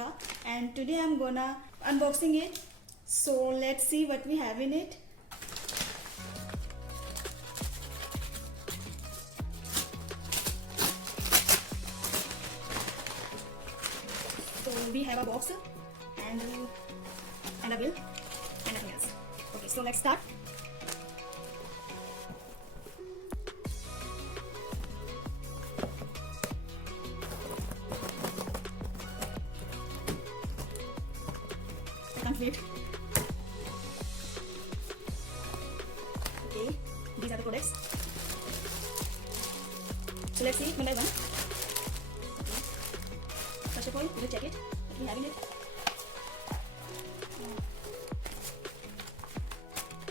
Masacara, and today I'm gonna unboxing it. So let's see what we have in it. So we have a box and a bill and nothing else. Okay, so let's start. I can't wait. Okay, these are the products. So let's see one by one. Okay. First of all, we will check it. What we have in it.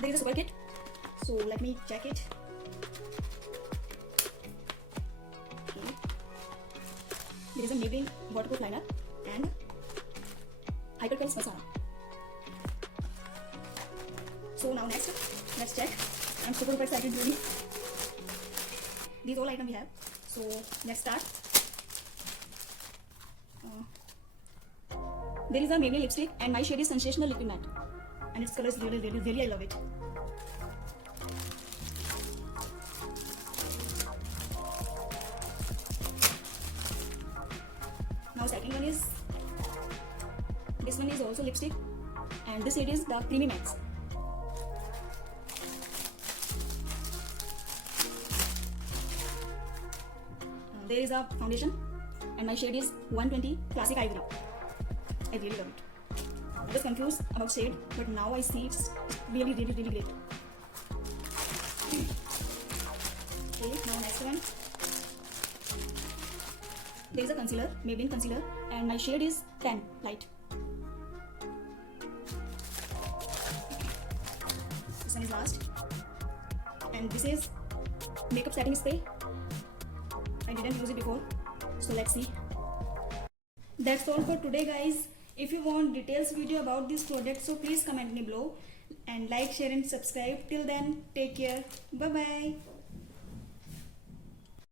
There is a super kit. So let me check it. Okay. There is a Maybelline waterproof liner and Hypercurls mascara. So now next, let's check. I'm super excited really. These all items we have. So let's start. There is a Maybelline lipstick and my shade is Sensational Liquid Matte. And its color is really I love it. Now second one is, this one is also lipstick and this shade is the Creamy Max. There is a foundation and my shade is 120 Classic Ivory. I really love it. I was confused about shade, but now I see it's really great. Okay, now next one. There is a concealer, Maybelline concealer, and my shade is 10 light. This one is last, and this is makeup setting spray. I didn't use it before, so let's see. That's all for today, guys. If you want details video about this product, so please comment me below and like, share and subscribe. Till then, take care. Bye bye.